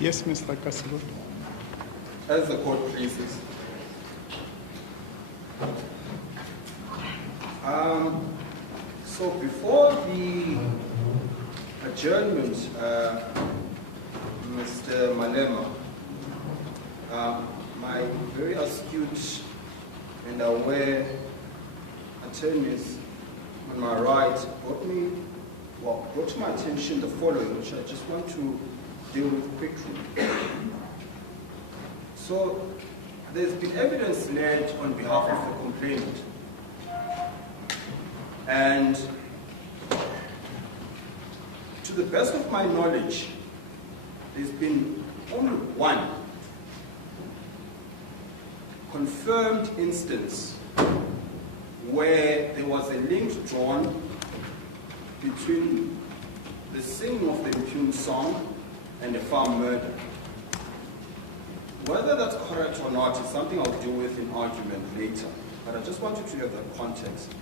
Yes, Mr. Kasibo. As the court pleases. So before the adjournment, Mr. Malema, my very astute and aware attorneys on my right brought to my attention the following, which I just want to deal with quickly. So there's been evidence led on behalf of the complainant, and to the best of my knowledge, there's been only one confirmed instance where there was a link drawn between the singing of the impugned song and a farm murder. Whether that's correct or not is something I'll deal with in argument later, but I just wanted to have that context.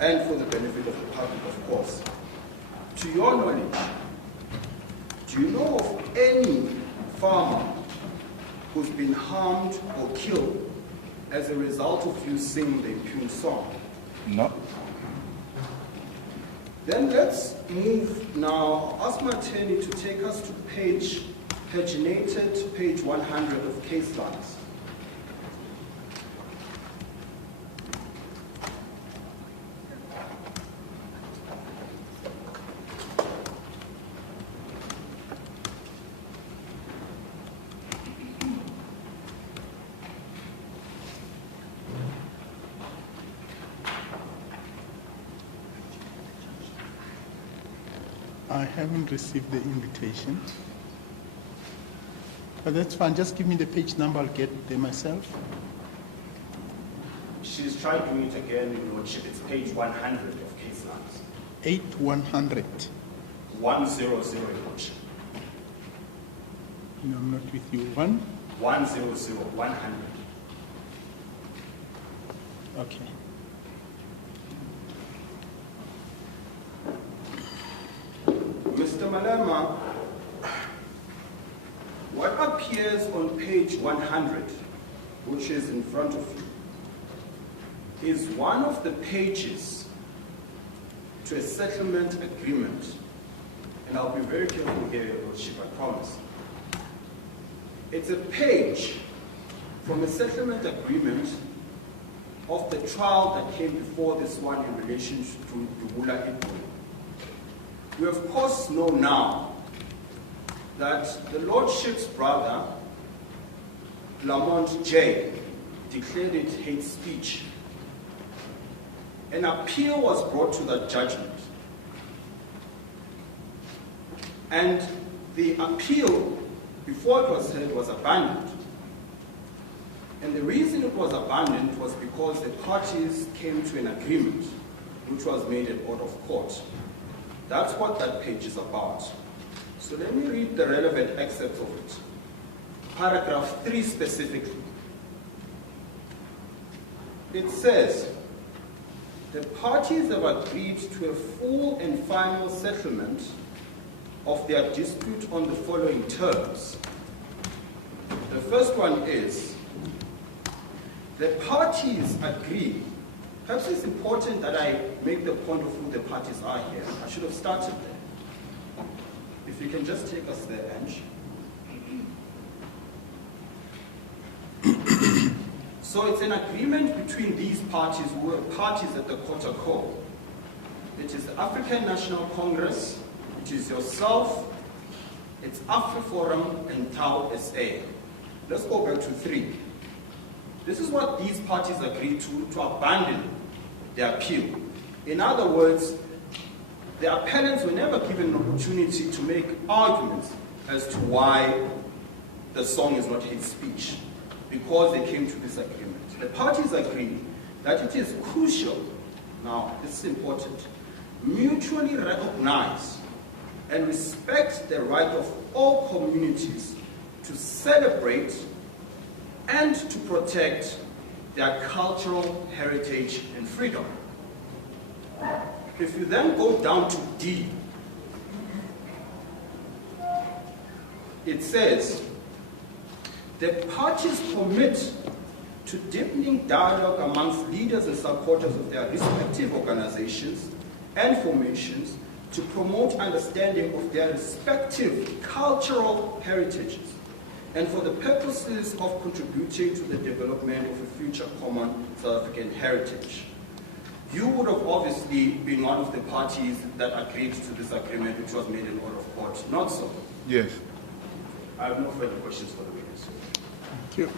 And for the benefit of the public, of course. To your knowledge, do you know of any farmer who's been harmed or killed as a result of you singing the impugned song? No. Then let's move now. I'll ask my attorney to take us to paginated page 100 of case lines. I haven't received the invitation. But that's fine. Just give me the page number. I'll get there myself. She's tried doing it again, Your Lordship. It's page 100 of case lines. 8100. 100, Your Lordship. No, I'm not with you. 100. Okay. Mr. Malema, what appears on page 100, which is in front of you, is one of the pages to a settlement agreement. And I'll be very careful here, Your Lordship, I promise. It's a page from a settlement agreement of the trial that came before this one in relation to Dubula Edwin. We of course know now that the Lordship's brother, Lamont J, declared it hate speech. An appeal was brought to that judgment. And the appeal, before it was heard, was abandoned. And the reason it was abandoned was because the parties came to an agreement, which was made out of court. That's what that page is about. So let me read the relevant excerpts of it. Paragraph 3 specifically. It says, the parties have agreed to a full and final settlement of their dispute on the following terms. The first one is, the parties agree. Perhaps it's important that I make the point of who the parties are here. I should have started there. If you can just take us there, Ange. So it's an agreement between these parties who are parties at the Kotako. It is the African National Congress, which is yourself, it's Afriforum and Tau SA. Let's go back to 3. This is what these parties agreed to abandon the appeal. In other words, the appellants were never given an opportunity to make arguments as to why the song is not hate speech. because they came to this agreement. The parties agree that it is crucial, now this is important, mutually recognize and respect the right of all communities to celebrate and to protect their cultural heritage and freedom. If you then go down to D, it says, the parties commit to deepening dialogue amongst leaders and supporters of their respective organizations and formations to promote understanding of their respective cultural heritages and for the purposes of contributing to the development of a future common South African heritage. You would have obviously been one of the parties that agreed to this agreement, which was made in order of court. Not so? Yes. I have no further questions for the witness. Thank you.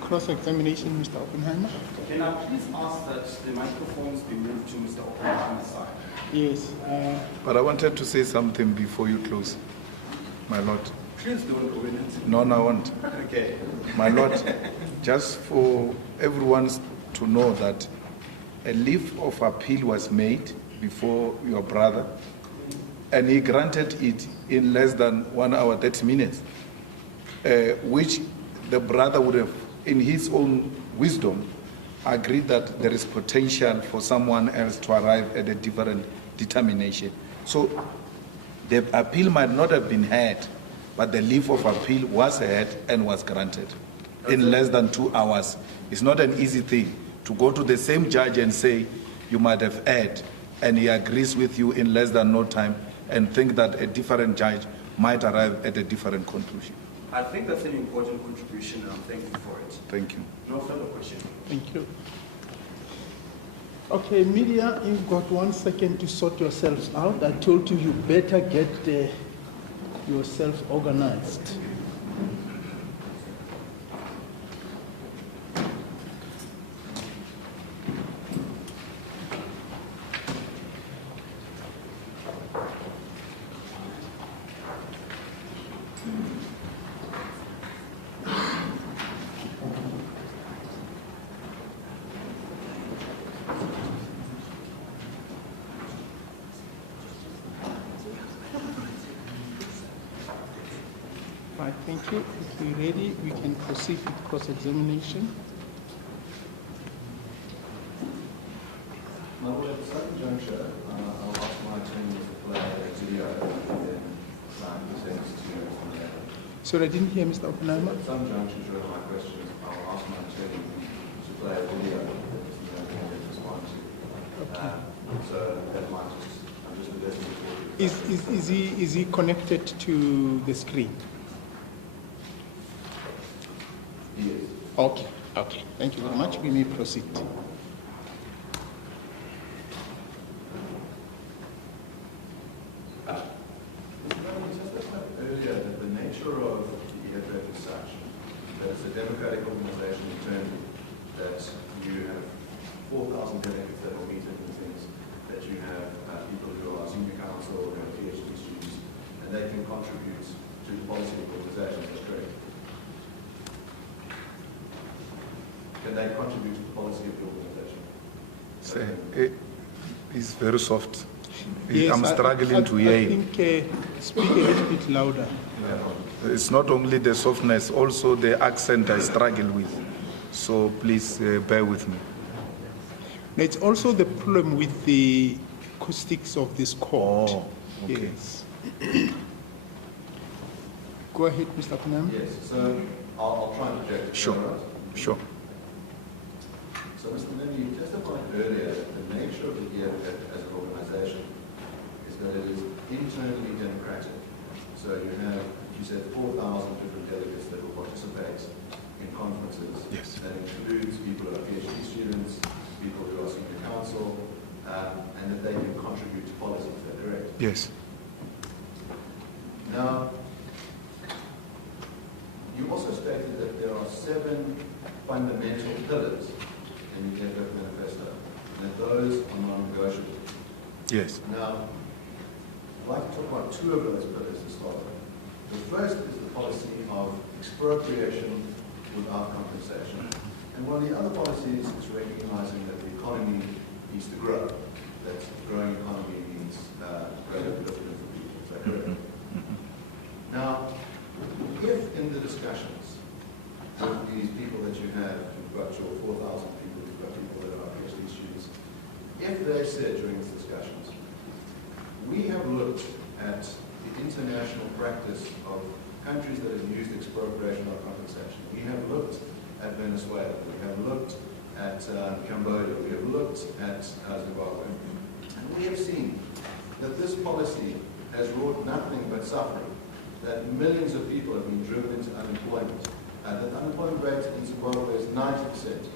Cross-examination, Mr. Oppenheimer. Can I please ask that the microphones be moved to Mr. Oppenheimer's side? Yes. But I wanted to say something before you close, my lord. Please don't ruin it. No, I won't. Okay. My lord, just for everyone to know that a leave of appeal was made before your brother, and he granted it in less than 1 hour, 30 minutes, which the brother would have, in his own wisdom, agreed that there is potential for someone else to arrive at a different determination. So the appeal might not have been heard, but the leave of appeal was heard and was granted in less than 2 hours. It's not an easy thing to go to the same judge and say, you might have heard, and he agrees with you in less than no time, and think that a different judge might arrive at a different conclusion. I think that's an important contribution, and I'm thankful for it. Thank you. No further questions. Thank you. Okay, media, you've got 1 second to sort yourselves out. I told you better get yourselves organized. Right, thank you. If we're ready, we can proceed with cross-examination. My lord, at a certain juncture, I'll ask my attorney to play a video and then present to you on the other. Sorry, I didn't hear Mr. Oppenheimer. At some junctures during my questions, I'll ask my attorney to play a video that Mr. Noble can respond to. Okay. So that might just, I'm just addressing it. Is he connected to the screen? He is. Okay, okay. Thank you very much. We may proceed. You testified earlier that the nature of the EFF is such that it's a democratic organization internally, that you have 4,000 delegates that will meet in meetings, that you have people who are senior counsel, who have PhD students, and they can contribute to the policy of the organization. That's correct. Can they contribute to the policy of the organization? It's very soft. Yes, I'm struggling to hear I him. think speak a little bit louder. It's not only the softness, also the accent I struggle with. So please bear with me. It's also the problem with the acoustics of this court. Oh, okay. Yes. Go ahead, Mr. Oppenheimer. Yes, so I'll try and project. Sure, Right? sure. So, Mr. Lim, you testified earlier that the nature of the EFF as an organization is that it is internally democratic. So you have, you said, 4,000 different delegates that will participate in conferences. Yes. That includes people who are PhD students, people who are senior counsel, and that they can contribute to policy. Is that correct? Yes. Now, you also stated that there are 7 fundamental pillars in the EFF manifesto, and that those are non-negotiable. Yes. Now, I'd like to talk about 2 of those pillars to start with. The first is the policy of expropriation without compensation. And one of the other policies is recognizing that the economy needs to grow. That growing economy means greater dividends for people. Is that correct? Now, if in the discussions with these people that you have, you've got your 4,000 people, you've got people that are PhD students, if they said during these discussions, we have looked at the international practice of countries that have used expropriation or compensation. We have looked at Venezuela, we have looked at Cambodia, we have looked at Zimbabwe, and we have seen that this policy has wrought nothing but suffering, that millions of people have been driven into unemployment, that the unemployment rate in Zimbabwe is 90%,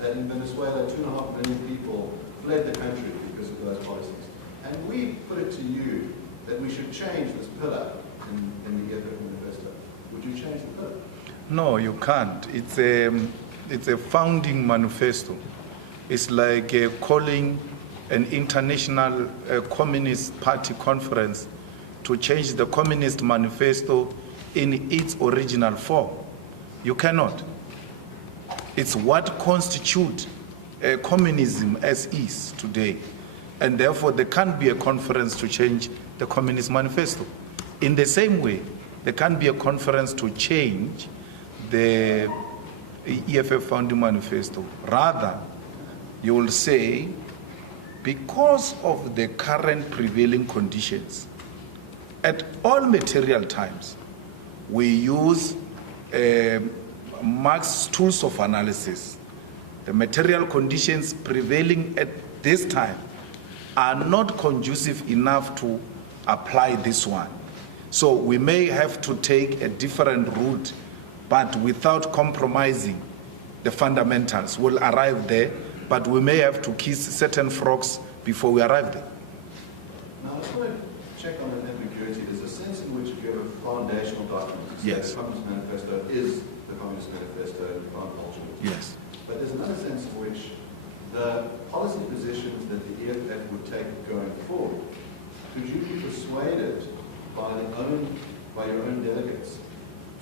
that in Venezuela 2.5 million people fled the country because of those policies. And we put it to you that we should change this pillar in the EFF manifesto. Would you change the pillar? No, you can't. It's a founding manifesto. It's like calling an international Communist Party conference to change the Communist Manifesto in its original form. You cannot. It's what constitutes communism as is today. And therefore, there can't be a conference to change the Communist Manifesto. In the same way, there can't be a conference to change the EFF Founding Manifesto. Rather, you will say, because of the current prevailing conditions, at all material times, we use Marx's tools of analysis. The material conditions prevailing at this time are not conducive enough to apply this one. So we may have to take a different route, but without compromising the fundamentals. We'll arrive there, but we may have to kiss certain frogs before we arrive there. Now, I just want to check on an ambiguity. There's a sense in which if you have a foundational document, yes, the Communist Manifesto is the Communist Manifesto, you can't alter it. Yes. But there's another sense in which the policy positions that the EFF would take going forward, could you be persuaded by your own delegates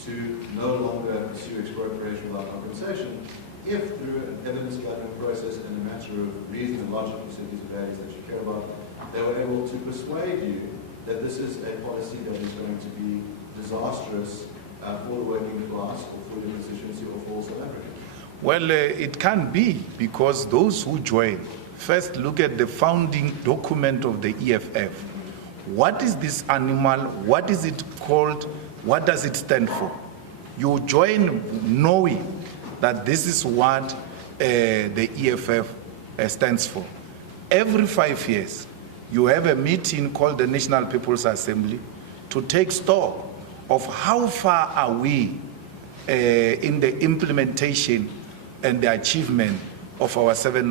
to no longer pursue expropriation without compensation if through an evidence-gathering process and a matter of reason and logic and cities and values that you care about, they were able to persuade you that this is a policy that is going to be disastrous for the working class or for your constituency or for South Africa? Well, it can be, because those who join first look at the founding document of the EFF. What is this animal? What is it called? What does it stand for? You join knowing that this is what the EFF stands for. Every 5 years, you have a meeting called the National People's Assembly to take stock of how far are we in the implementation and the achievement of our 7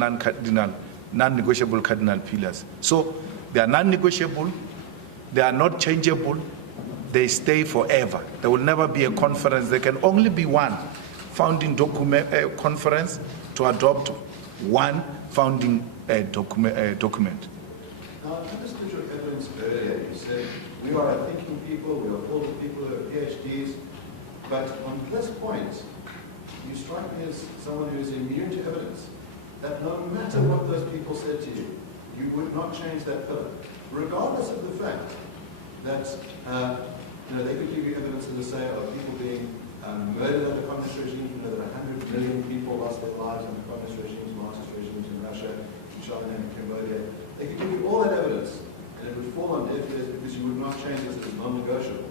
non-negotiable cardinal pillars. So they are non-negotiable, they are not changeable, they stay forever. There will never be a conference. There can only be one founding document conference to adopt one founding document. Now, I understood your evidence earlier. You said we are a thinking people, we are full of people who are PhDs, but on this point, you strike me as someone who is immune to evidence, that no matter what those people said to you, you would not change that pillar, regardless of the fact that they could give you evidence in the say of people being murdered under communist regimes. You know that 100 million people lost their lives under communist regimes, Marxist regimes in Russia, in China, and Cambodia. They could give you all that evidence, and it would fall on deaf ears because you would not change this as non-negotiable.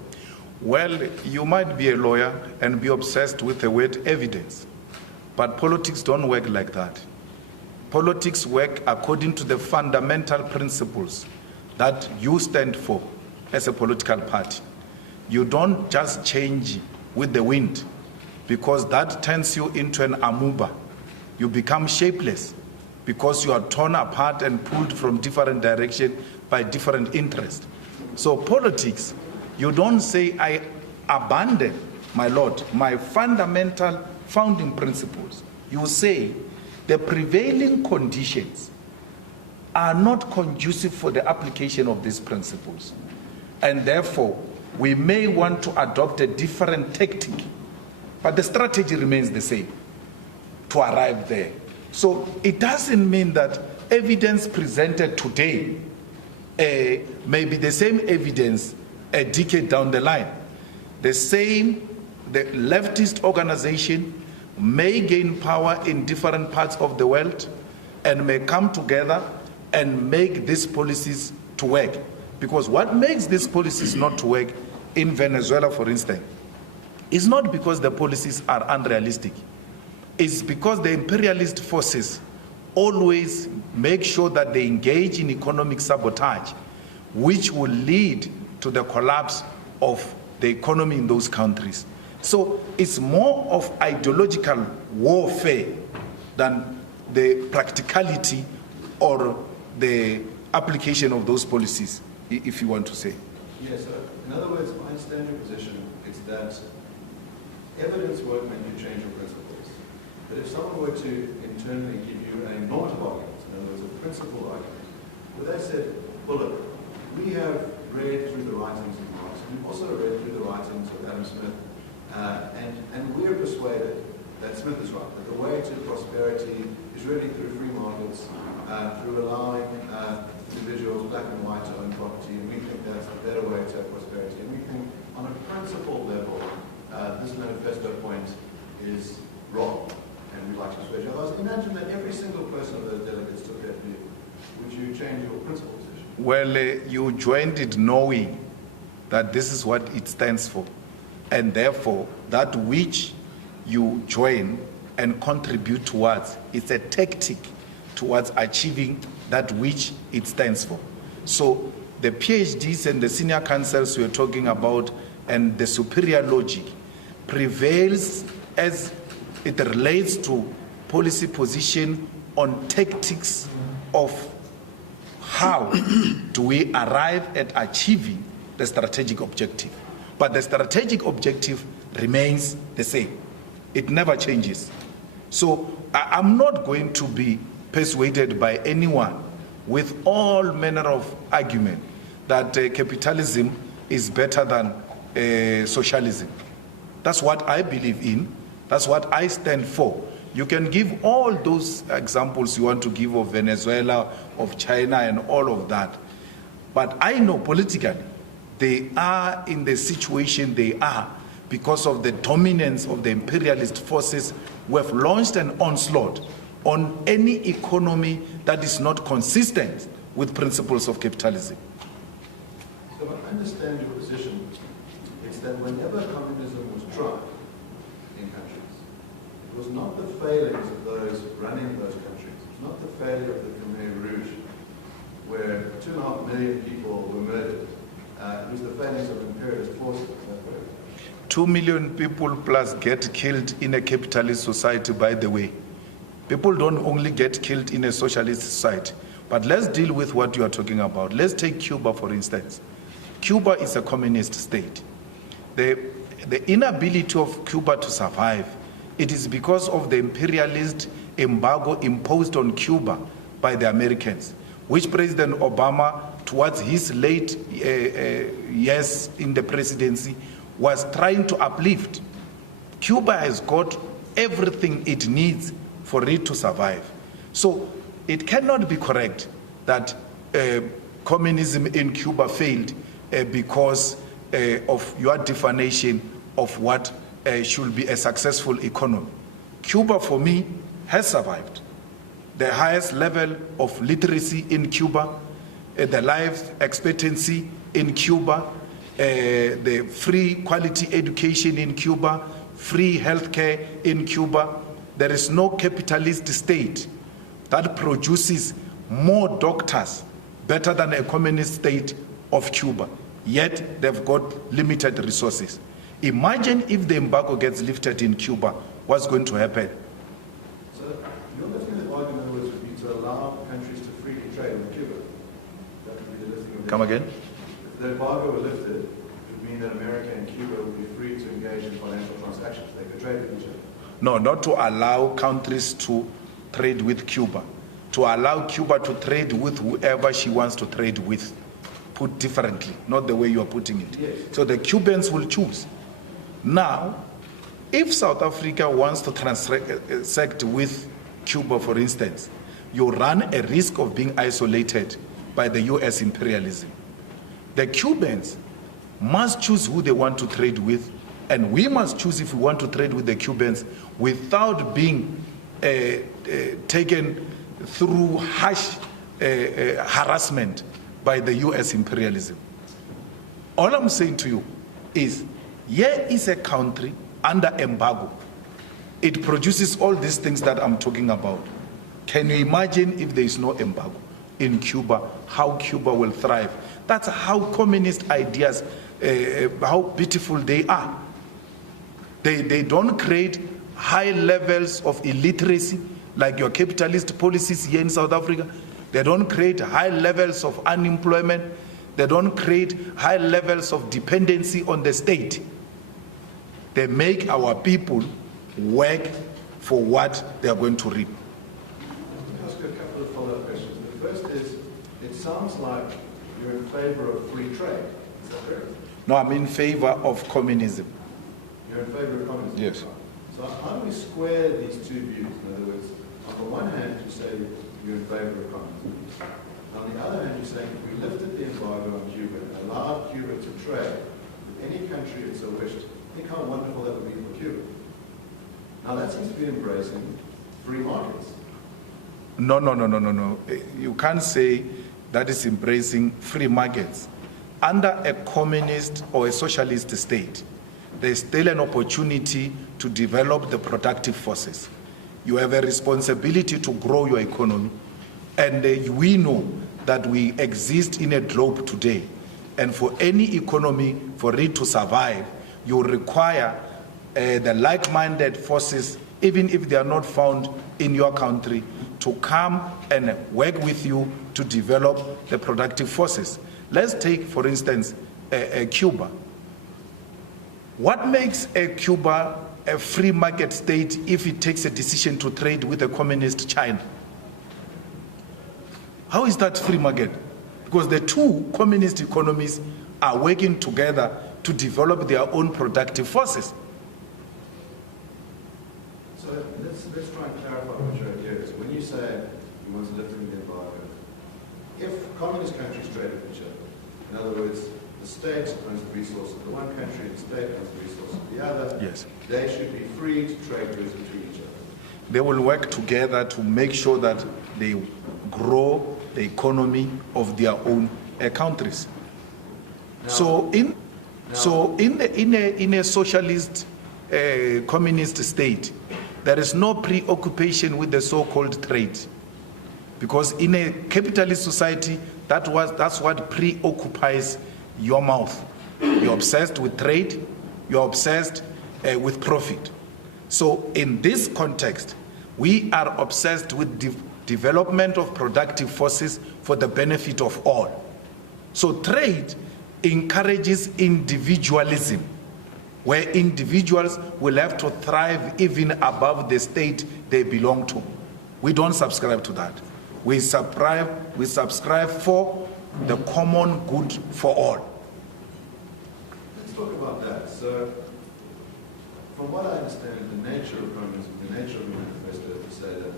Well, you might be a lawyer and be obsessed with the word evidence, but politics don't work like that. Politics work according to the fundamental principles that you stand for as a political party. You don't just change with the wind, because that turns you into an amoeba. You become shapeless because you are torn apart and pulled from different directions by different interests. So politics, you don't say, I abandon, my Lord, my fundamental founding principles. You say, the prevailing conditions are not conducive for the application of these principles. And therefore, We may want to adopt a different tactic, but the strategy remains the same to arrive there. So it doesn't mean that evidence presented today may be the same evidence a decade down the line. The leftist organization may gain power in different parts of the world and may come together and make these policies to work. Because what makes these policies not to work in Venezuela, for instance, is not because the policies are unrealistic. It's because the imperialist forces always make sure that they engage in economic sabotage, which will lead to the collapse of the economy in those countries. So it's more of ideological warfare than the practicality or the application of those policies, if you want to say. Yes, sir. In other words, my understand your position is that evidence won't make you change your principles. But if someone were to internally give you a normative argument, in other words, a principle argument, where they said, well, look, we have read through the writings of Marx, we've also read through the writings of Adam Smith, and we're persuaded that Smith is right, that the way to prosperity is really through free markets, through allowing individuals, black and white, to own property, and we think that's a better way to have prosperity. And we think, on a principle level, this manifesto point is wrong, and we'd like to persuade you. Otherwise, imagine that every single person of those delegates took that view. Would you change your principle position? Well, you joined it knowing that this is what it stands for, and therefore, that which you join and contribute towards, it's a tactic towards achieving that which it stands for. So the PhDs and the senior counsels we're talking about and the superior logic prevails as it relates to policy position on tactics of how do we arrive at achieving the strategic objective. But the strategic objective remains the same. It never changes. So I'm not going to be persuaded by anyone with all manner of argument that capitalism is better than socialism. That's what I believe in. That's what I stand for. You can give all those examples you want to give of Venezuela, of China, and all of that. But I know politically they are in the situation they are because of the dominance of the imperialist forces who have launched an onslaught on any economy that is not consistent with principles of capitalism. So I understand your position. It's that whenever communism was tried in countries, it was not the failings of those running those countries. It was not the failure of the Khmer Rouge, where 2.5 million people were murdered. It was the failings of imperialist forces. 2 million people plus get killed in a capitalist society, by the way. People don't only get killed in a socialist society. But let's deal with what you are talking about. Let's take Cuba, for instance. Cuba is a communist state. The inability of Cuba to survive, it is because of the imperialist embargo imposed on Cuba by the Americans, which President Obama, towards his late years in the presidency, was trying to uplift. Cuba has got everything it needs for it to survive. So it cannot be correct that communism in Cuba failed because of your definition of what should be a successful economy. Cuba, for me, has survived. The highest level of literacy in Cuba, the life expectancy in Cuba, the free quality education in Cuba, free healthcare in Cuba. There is no capitalist state that produces more doctors better than a communist state of Cuba, yet they've got limited resources. Imagine if the embargo gets lifted in Cuba, what's going to happen? So your lifting the argument would be to allow countries to freely trade with Cuba. That would be the lifting of the Come again? If the embargo were lifted, it would mean that America and Cuba would be free to engage in financial transactions. They could trade with each other. No, not to allow countries to trade with Cuba. To allow Cuba to trade with whoever she wants to trade with. put differently, not the way you are putting it. So the Cubans will choose. Now, if South Africa wants to transact with Cuba, for instance, you run a risk of being isolated by the US imperialism. The Cubans must choose who they want to trade with, and we must choose if we want to trade with the Cubans without being taken through harsh harassment by the US imperialism. All I'm saying to you is, here is a country under embargo. It produces all these things that I'm talking about. Can you imagine if there is no embargo in Cuba, how Cuba will thrive? That's how communist ideas, how beautiful they are. They don't create high levels of illiteracy like your capitalist policies here in South Africa. They don't create high levels of unemployment. They don't create high levels of dependency on the state. They make our people work for what they are going to reap. I'll ask you a couple of follow-up questions. The first is, it sounds like you're in favor of free trade. Is that correct? No, I'm in favor of communism. You're in favor of communism? Yes. So how do we square these two views? In other words, on the one hand, you say you're in favor of communism. On the other hand, you're saying if we lifted the embargo on Cuba and allowed Cuba to trade with any country it so wished, think how wonderful that would be for Cuba. Now that seems to be embracing free markets. No. You can't say that is embracing free markets. Under a communist or a socialist state, there's still an opportunity to develop the productive forces. You have a responsibility to grow your economy. And we know that we exist in a globe today. And for any economy, for it to survive, you require the like-minded forces, even if they are not found in your country, to come and work with you to develop the productive forces. Let's take, for instance, Cuba. What makes Cuba a free market state if it takes a decision to trade with a communist China? How is that free market? Because the two communist economies are working together to develop their own productive forces. So let's try and clarify what your idea is. When you say you want to lift the embargo, if communist countries trade with each other, in other words, the state owns the resources of the one country, the state owns the resources of the other, yes, they should be free to trade goods between each other. They will work together to make sure that they grow the economy of their own countries. Now, in a socialist communist state, there is no preoccupation with the so-called trade, because in a capitalist society, that's what preoccupies your mouth. You're obsessed with trade. You're obsessed with profit. So in this context, we are obsessed with development of productive forces for the benefit of all. So trade encourages individualism, where individuals will have to thrive even above the state they belong to. We don't subscribe to that. We subscribe for the common good for all. Let's talk about that. So, from what I understand, the nature of communism, the nature of the manifesto is to say that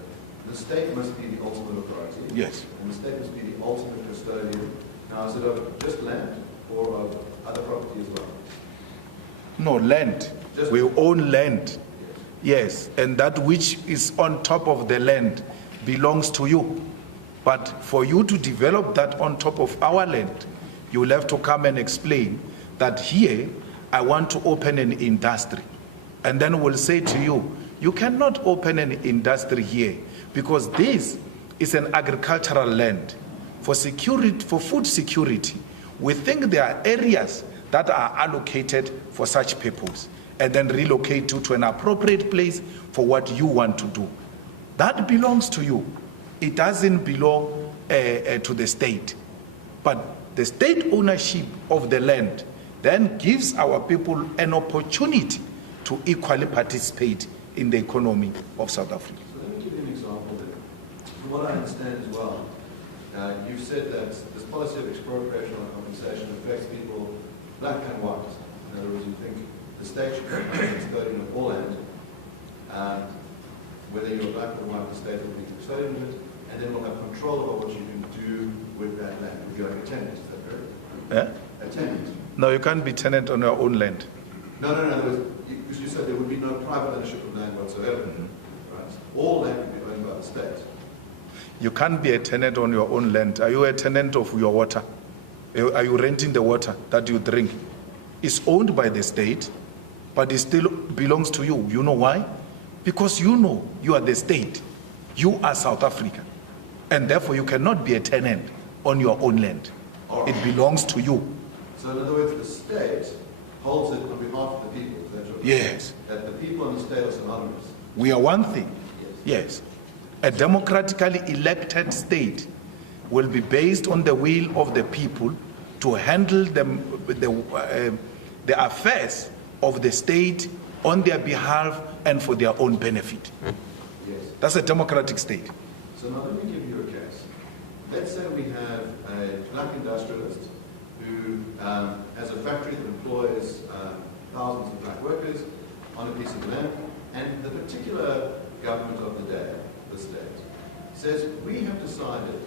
the state must be the ultimate authority. Yes. And the state must be the ultimate custodian. Now, is it of just land or of other property as well? No, land. We own land. Yes, and that which is on top of the land belongs to you. But for you to develop that on top of our land, you will have to come and explain that here, I want to open an industry. And then we'll say to you, you cannot open an industry here because this is an agricultural land. For security, for food security, we think there are areas that are allocated for such purpose and then relocate you to an appropriate place for what you want to do. That belongs to you. It doesn't belong to the state. But the state ownership of the land then gives our people an opportunity to equally participate in the economy of South Africa. So let me give you an example then. From what I understand as well, you've said that this policy of expropriation or compensation affects people black and white. In other words, you think the state should have custodian of all land. Whether you're black or white, the state will be custodian of it, and then will have control over what you can do with that land. Would you like a tenant? Is that correct? A tenant? No, you can't be tenant on your own land. No. Because you said there would be no private ownership of land whatsoever. Right? All land would be owned by the state. You can't be a tenant on your own land. Are you a tenant of your water? Are you renting the water that you drink? It's owned by the state, but it still belongs to you. You know why? Because you know you are the state. You are South Africa. And therefore you cannot be a tenant on your own land. Right. It belongs to you. So in other words, the state holds it on behalf of the people. Is that true? Yes. That the people and the state are synonymous. We are one thing. Yes. Yes. A democratically elected state will be based on the will of the people to handle the affairs of the state on their behalf and for their own benefit. Yes. That's a democratic state. So now let me give you a case. Let's say we have a black industrialist who has a factory that employs thousands of black workers on a piece of land, and the particular government of the day, the state, says, we have decided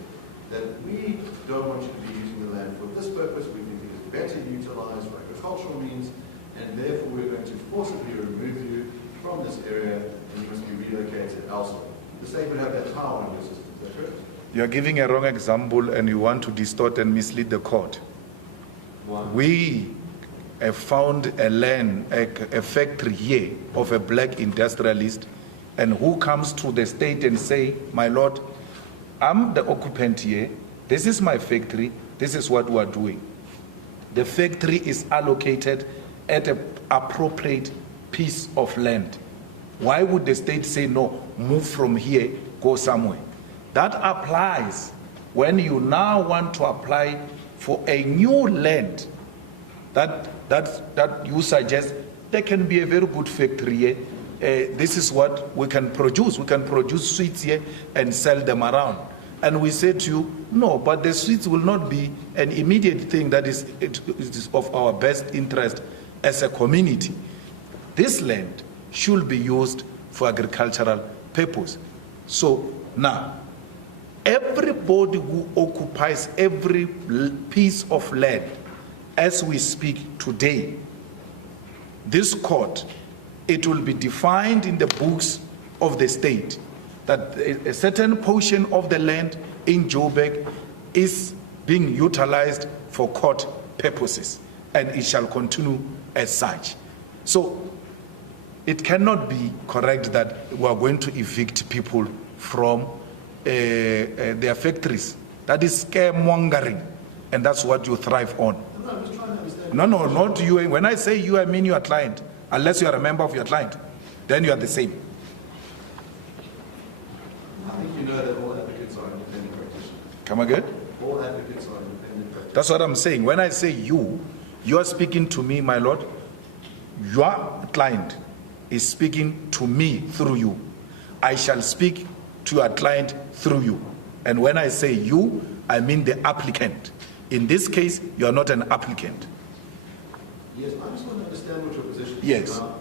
that we don't want you to be using the land for this purpose, we think it is better utilized for agricultural means, and therefore we're going to forcibly remove you from this area and you must be relocated elsewhere. The state would have that power in your system, is that correct? You are giving a wrong example and you want to distort and mislead the court. Why? We have found a factory here of a black industrialist, and who comes to the state and say, my lord, I'm the occupant here, this is my factory, this is what we are doing. The factory is allocated at an appropriate piece of land. Why would the state say, no, move from here, go somewhere? That applies when you now want to apply for a new land that you suggest there can be a very good factory here. This is what we can produce. We can produce sweets here and sell them around. And we say to you, no, but the sweets will not be an immediate thing that is of our best interest as a community. This land should be used for agricultural purpose. So now, everybody who occupies every piece of land as we speak today, this court, it will be defined in the books of the state that a certain portion of the land in Joburg is being utilized for court purposes, and it shall continue as such. So it cannot be correct that we are going to evict people from their factories. That is scaremongering, and that's what you thrive on. No, I'm just trying to understand. No, not you. When I say you, I mean your client. Unless you are a member of your client, then you are the same. I think you know that all advocates are independent practitioners. Come again? All advocates are independent practitioners. That's what I'm saying. When I say you are speaking to me, my lord. Your client is speaking to me through you. I shall speak to your client through you. And when I say you, I mean the applicant. In this case, you are not an applicant. Yes, I just want to understand what your position is. Yes. Now,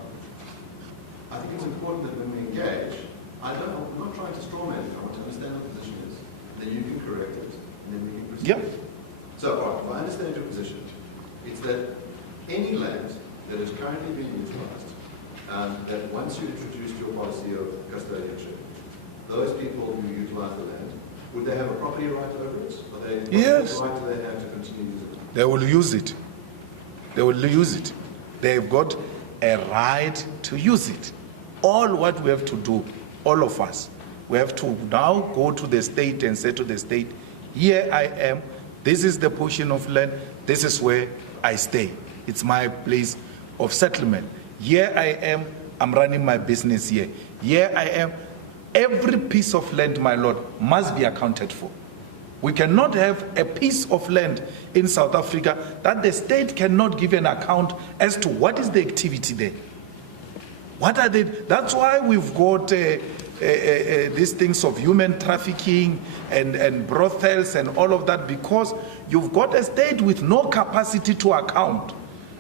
I think it's important that when we engage, I'm not trying to strawman it. I want to understand what the position is. Then you can correct it, and then we can proceed. Yeah. So, all right, if I understand your position, it's that any land that is currently being utilized, that once you introduced your policy of custodianship, those people who utilize the land, would they have a property right over it? Yes. What right do they have to continue using it? They will use it. They will use it. They've got a right to use it. All what we have to do, all of us, we have to now go to the state and say to the state, here I am, this is the portion of land, this is where I stay. It's my place of settlement. Here I am, I'm running my business here. Here I am. Every piece of land, my lord, must be accounted for. We cannot have a piece of land in South Africa that the state cannot give an account as to what is the activity there. What are they? That's why we've got these things of human trafficking and brothels and all of that, because you've got a state with no capacity to account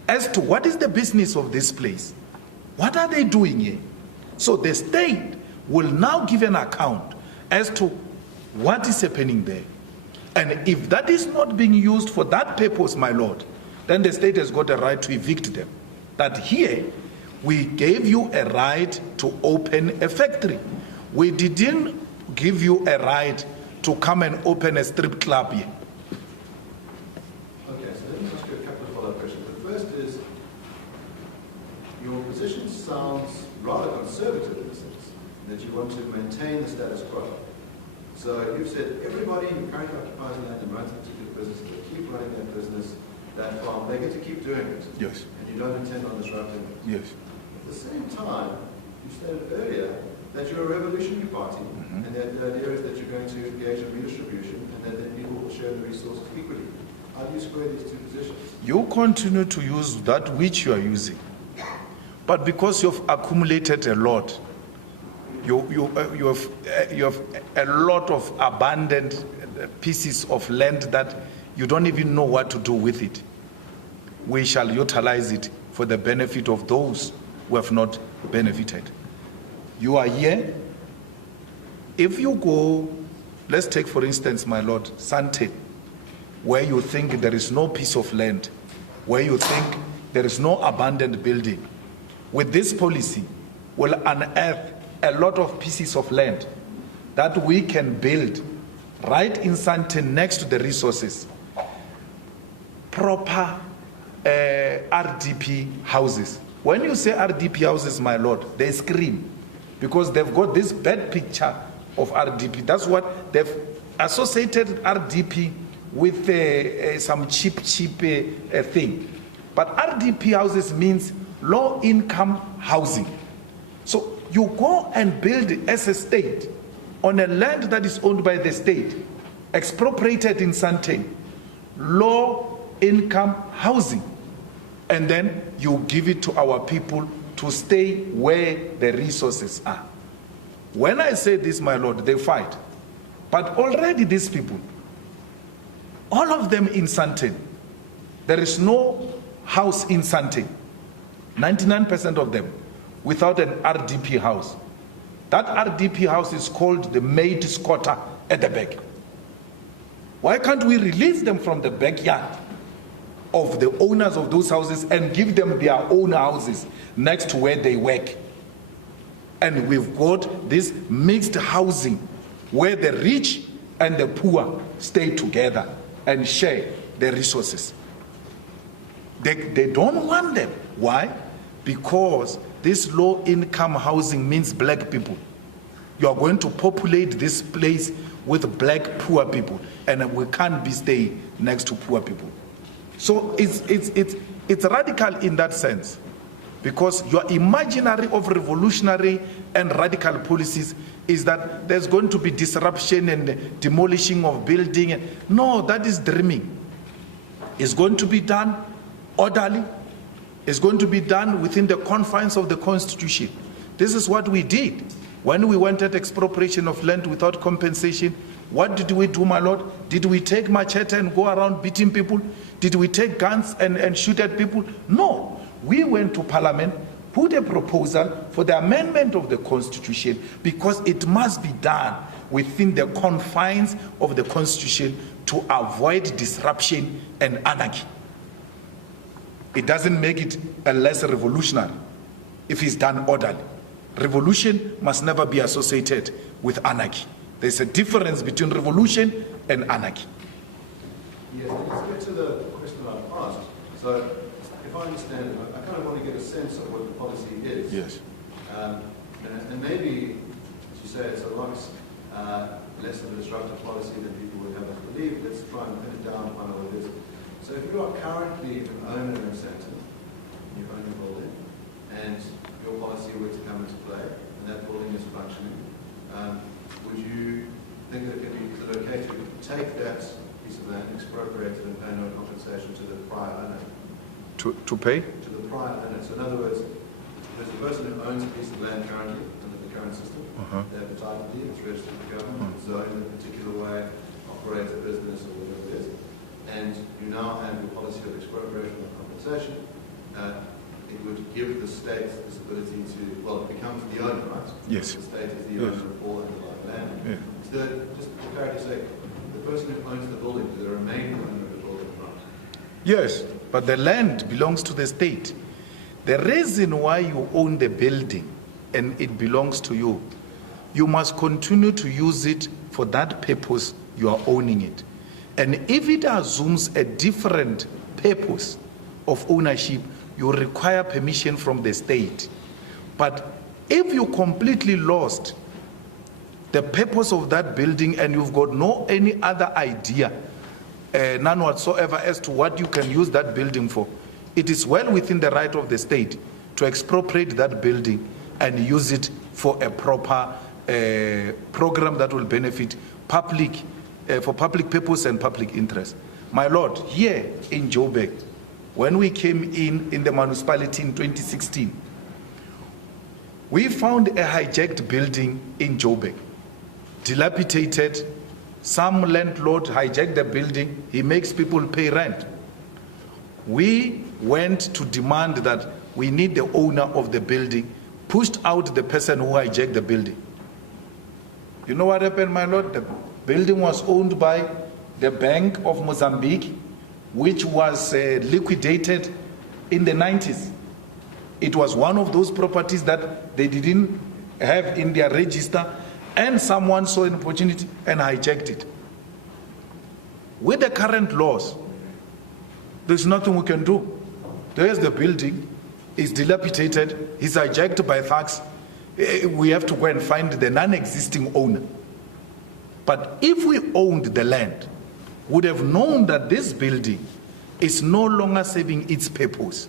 as to what is the business of this place. What are they doing here? So the state will now give an account as to what is happening there. And if that is not being used for that purpose, my lord, then the state has got a right to evict them. That here, we gave you a right to open a factory. We didn't give you a right to come and open a strip club here. Okay, so let me ask you a couple of follow-up questions. The first is, your position sounds rather conservative in the sense that you want to maintain the status quo. So you've said everybody who currently occupies land and runs a particular business, they keep running that business, that farm, they get to keep doing it. Yes. And you don't intend on disrupting it. Yes. At the same time, you stated earlier that you're a revolutionary party, and that the idea is that you're going to engage in redistribution, and that then people will share the resources equally. How do you square these two positions? You continue to use that which you are using. But because you've accumulated a lot, you have a lot of abandoned pieces of land that you don't even know what to do with it. We shall utilize it for the benefit of those who have not benefited. You are here. If you go, let's take for instance, my lord, Sante, where you think there is no piece of land, where you think there is no abandoned building, with this policy will unearth a lot of pieces of land that we can build right in Sante next to the resources. Proper RDP houses. When you say RDP houses, my lord, they scream because they've got this bad picture of RDP. That's what they've associated RDP with some cheap thing. But RDP houses means low income housing. So you go and build as a state on a land that is owned by the state, expropriated in Sante, low income housing, and then you give it to our people to stay where the resources are. When I say this, my lord, they fight. But already these people, all of them in Sante, there is no house in Sante, 99% of them, without an RDP house. That RDP house is called the maid squatter at the back. Why can't we release them from the backyard of the owners of those houses and give them their own houses next to where they work? And we've got this mixed housing where the rich and the poor stay together and share the resources. They don't want them. Why? Because this low-income housing means black people. You are going to populate this place with black poor people, and we can't be staying next to poor people. So it's radical in that sense, because your imaginary of revolutionary and radical policies is that there's going to be disruption and demolishing of building. No, that is dreaming. It's going to be done orderly. It's going to be done within the confines of the Constitution. This is what we did. When we wanted expropriation of land without compensation, what did we do, my lord? Did we take machete and go around beating people? Did we take guns and shoot at people? No. We went to Parliament, put a proposal for the amendment of the Constitution, because it must be done within the confines of the Constitution to avoid disruption and anarchy. It doesn't make it a less revolutionary if it's done orderly. Revolution must never be associated with anarchy. There's a difference between revolution and anarchy. Yes, let's get to the question I've asked. So, if I understand it, I kind of want to get a sense of what the policy is. Yes. And maybe, as you say, it's a lot less of a disruptive policy than people would have us believe. Let's try and pin it down to one of what it is. So if you are currently an owner in Santa, you own a building, and your policy were to come into play, and that building is functioning, would you think that it could be okay to take that piece of land, expropriate it, and pay no compensation to the prior owner? To pay? To the prior owner. So in other words, there's a person who owns a piece of land currently under the current system, They have a title deed, it's registered with the government, it's zoned in a particular way, operates a business or whatever it is, and you now have your policy of expropriation and compensation. It would give the state this ability to, well, it becomes the owner, right? Yes. The state is the owner of all underlying land. Yeah. Just for clarity's sake, the person who owns the building, do they remain the owner of the building or not? Yes, but the land belongs to the state. The reason why you own the building and it belongs to you, you must continue to use it for that purpose you are owning it. And if it assumes a different purpose of ownership, you require permission from the state. But if you completely lost the purpose of that building and you've got no any other idea, none whatsoever, as to what you can use that building for, it is well within the right of the state to expropriate that building and use it for a proper program that will benefit public, for public purpose and public interest. My Lord, here in Joburg, when we came in the municipality in 2016, we found a hijacked building in Joburg, dilapidated. Some landlord hijacked the building, he makes people pay rent. We went to demand that we need the owner of the building, pushed out the person who hijacked the building. You know what happened, my Lord? The building was owned by the Bank of Mozambique, which was liquidated in the 90s. It was one of those properties that they didn't have in their register, and someone saw an opportunity and hijacked it. With the current laws, there's nothing we can do. There's the building, it's dilapidated, it's hijacked by thugs. We have to go and find the non-existing owner. But if we owned the land, would have known that this building is no longer serving its purpose.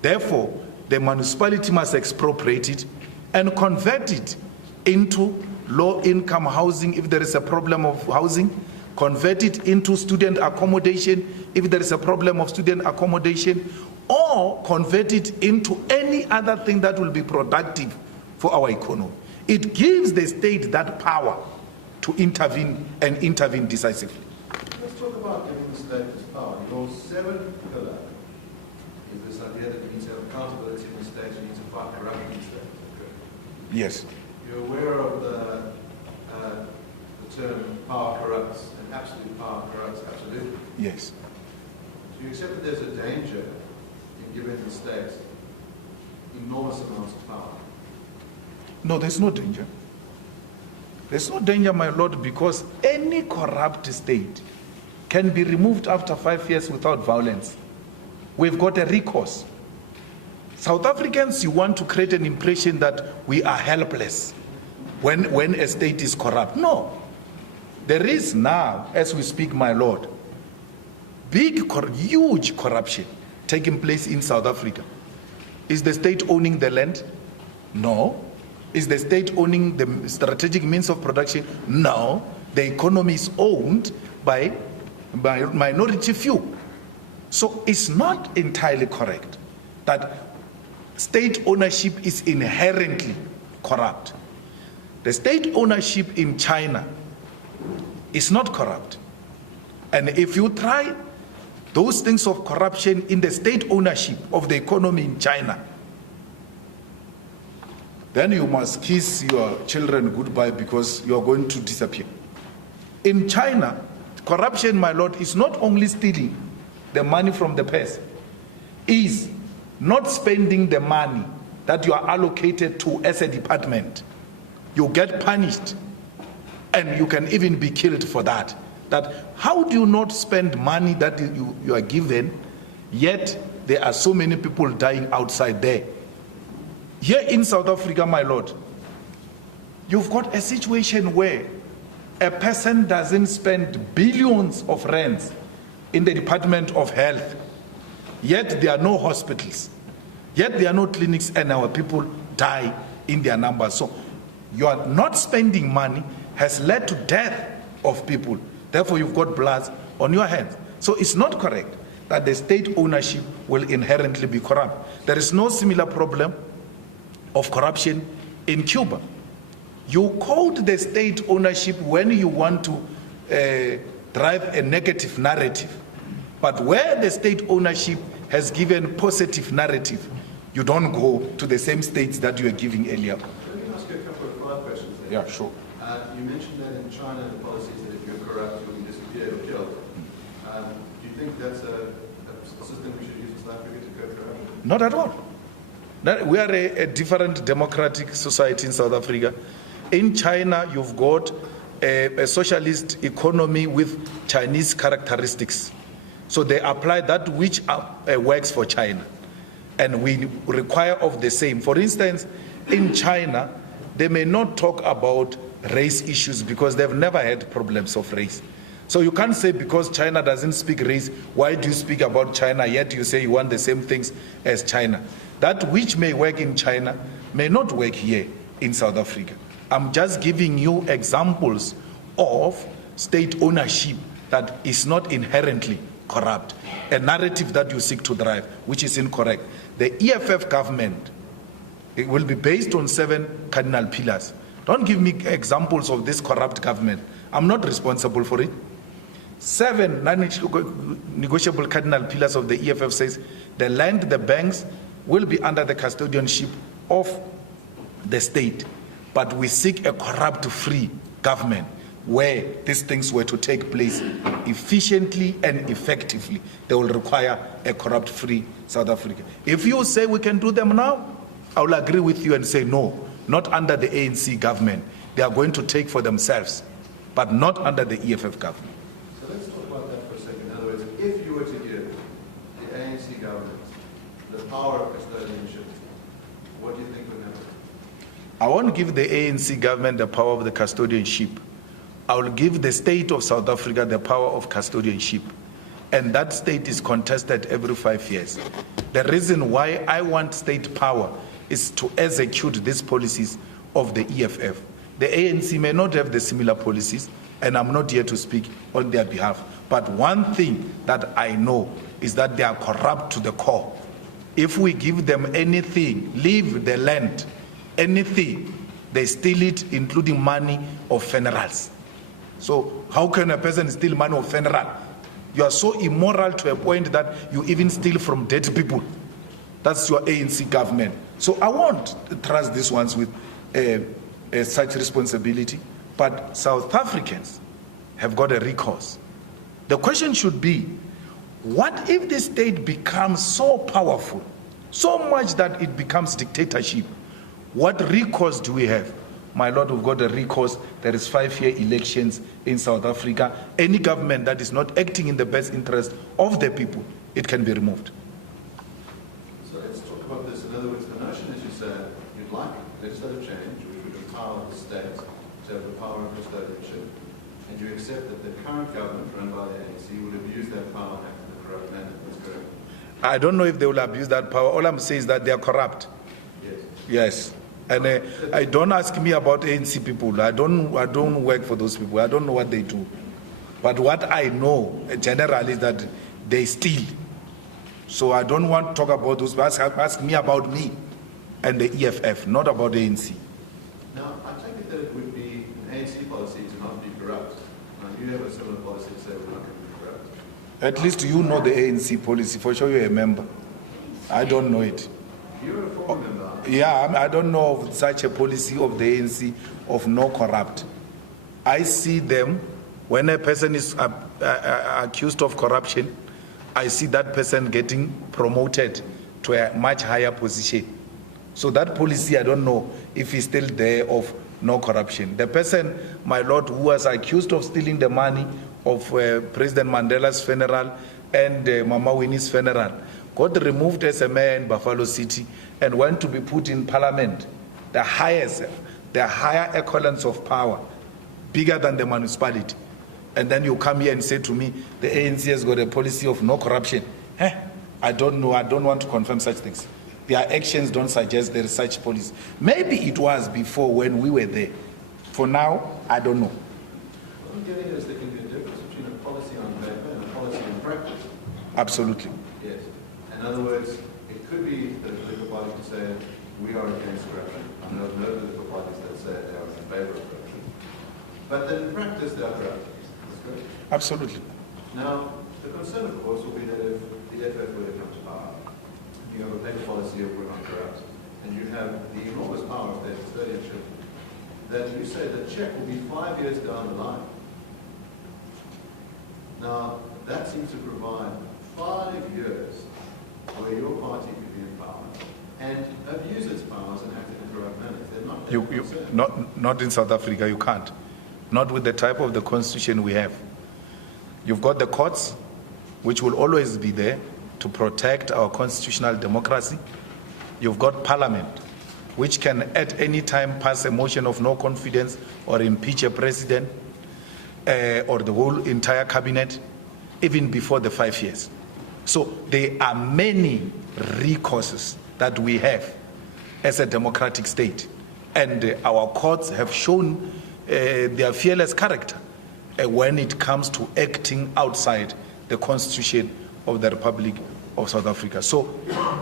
Therefore, the municipality must expropriate it and convert it into low-income housing if there is a problem of housing, convert it into student accommodation if there is a problem of student accommodation, or convert it into any other thing that will be productive for our economy. It gives the state that power to intervene and intervene decisively. Let's talk about giving the state this power. Your seventh pillar is this idea that you need to have accountability in the state, you need to fight corruption in the state. Okay. Yes. You're aware of the term power corrupts, and absolute power corrupts absolutely. Yes. Do you accept that there's a danger in giving the state enormous amounts of power? No, there's no danger. There's no danger, my Lord, because any corrupt state can be removed after 5 years without violence. We've got a recourse. South Africans, you want to create an impression that we are helpless when a state is corrupt. No. There is now, as we speak, my Lord, huge corruption taking place in South Africa. Is the state owning the land? No. Is the state owning the strategic means of production? No. The economy is owned by minority few. So it's not entirely correct that state ownership is inherently corrupt. The state ownership in China is not corrupt. And if you try those things of corruption in the state ownership of the economy in China, then you must kiss your children goodbye because you are going to disappear. In China, corruption, my Lord, is not only stealing the money from the purse, is not spending the money that you are allocated to as a department. You get punished and you can even be killed for that. That how do you not spend money that you are given, yet there are so many people dying outside there? Here in South Africa, my Lord, you've got a situation where a person doesn't spend billions of rands in the Department of Health, yet there are no hospitals, yet there are no clinics, and our people die in their numbers. So you are not spending money has led to death of people. Therefore, you've got blood on your hands. So it's not correct that the state ownership will inherently be corrupt. There is no similar problem of corruption in Cuba. You quote the state ownership when you want to drive a negative narrative. But where the state ownership has given positive narrative, you don't go to the same states that you were giving earlier. Let me ask you a couple of follow-up questions there. Yeah, sure. You mentioned that in China the policy is that if you're corrupt, you'll be disappeared or killed. Do you think that's a system we should use in South Africa to curb corruption? Not at all. We are a different democratic society in South Africa. In China, you've got a socialist economy with Chinese characteristics. So they apply that which works for China. And we require of the same. For instance, in China, they may not talk about race issues because they've never had problems of race. So you can't say because China doesn't speak race, why do you speak about China, yet you say you want the same things as China? That which may work in China may not work here in South Africa. I'm just giving you examples of state ownership that is not inherently corrupt, a narrative that you seek to drive, which is incorrect. The EFF government, it will be based on 7 cardinal pillars. Don't give me examples of this corrupt government. I'm not responsible for it. 7 non-negotiable cardinal pillars of the EFF says the land, the banks will be under the custodianship of the state. But we seek a corrupt-free government where these things were to take place efficiently and effectively. They will require a corrupt-free South Africa. If you say we can do them now, I will agree with you and say no, not under the ANC government. They are going to take for themselves, but not under the EFF government. So let's talk about that for a second. In other words, if you were to give the ANC government the power of custodianship, what do you think would happen? I won't give the ANC government the power of the custodianship. I will give the state of South Africa the power of custodianship. And that state is contested every 5 years. The reason why I want state power is to execute these policies of the EFF. The ANC may not have the similar policies, and I'm not here to speak on their behalf. But one thing that I know is that they are corrupt to the core. If we give them anything, leave the land, anything, they steal it, including money of funerals. So how can a person steal money of funeral? You are so immoral to a point that you even steal from dead people. That's your ANC government. So I won't trust these ones with such responsibility. But South Africans have got a recourse. The question should be, what if the state becomes so powerful, so much that it becomes dictatorship? What recourse do we have? My Lord, we've got a recourse. There is 5-year elections in South Africa. Any government that is not acting in the best interest of the people, it can be removed. So let's talk about this. In other words, the notion, as you said, you'd like legislative change, which would empower the state to have the power of custodianship, and you accept that the current government, run by the ANC, would abuse that power and act in a corrupt manner. That's correct? I don't know if they will abuse that power. All I'm saying is that they are corrupt. Yes. Yes. And I don't ask me about ANC people. I don't work for those people. I don't know what they do. But what I know generally is that they steal. So I don't want to talk about those. Ask me about me and the EFF, not about the ANC. Now, I take it that it would be an ANC policy to not be corrupt. Now, you have a similar policy to say we're not going to be corrupt. At least you know the ANC policy. For sure you're a member. I don't know it. You're a former member. Yeah, I don't know of such a policy of the ANC of no corrupt. I see them, when a person is accused of corruption, I see that person getting promoted to a much higher position. So that policy, I don't know if it's still there of no corruption. The person, my Lord, who was accused of stealing the money of President Mandela's funeral and Mama Winnie's funeral, got removed as a mayor in Buffalo City and went to be put in parliament, the higher echelons of power, bigger than the municipality. And then you come here and say to me, the ANC has got a policy of no corruption. I don't know, I don't want to confirm such things. Their actions don't suggest there is such policy. Maybe it was before when we were there. For now, I don't know. What I'm getting is there can be a difference between a policy on paper and a policy in practice. Absolutely. Yes. In other words, it could be that a political party could say, we are against corruption. I know no political parties that say they are in favor of corruption. But then in practice, they are corrupt. That's correct. Absolutely. Now, the concern, of course, will be that if the FF were to come to power, you have a paper policy of we're not corrupt, and you have the enormous power of their custodianship, that you say the check will be 5 years down the line. Now, that seems to provide 5 years where your party could be in power and abuse its powers and act in a corrupt manner. They're not Not in South Africa, you can't. Not with the type of the constitution we have. You've got the courts, which will always be there to protect our constitutional democracy. You've got parliament, which can at any time pass a motion of no confidence or impeach a president or the whole entire cabinet, even before the 5 years. So there are many recourses that we have as a democratic state. And our courts have shown their fearless character when it comes to acting outside the Constitution of the Republic of South Africa. So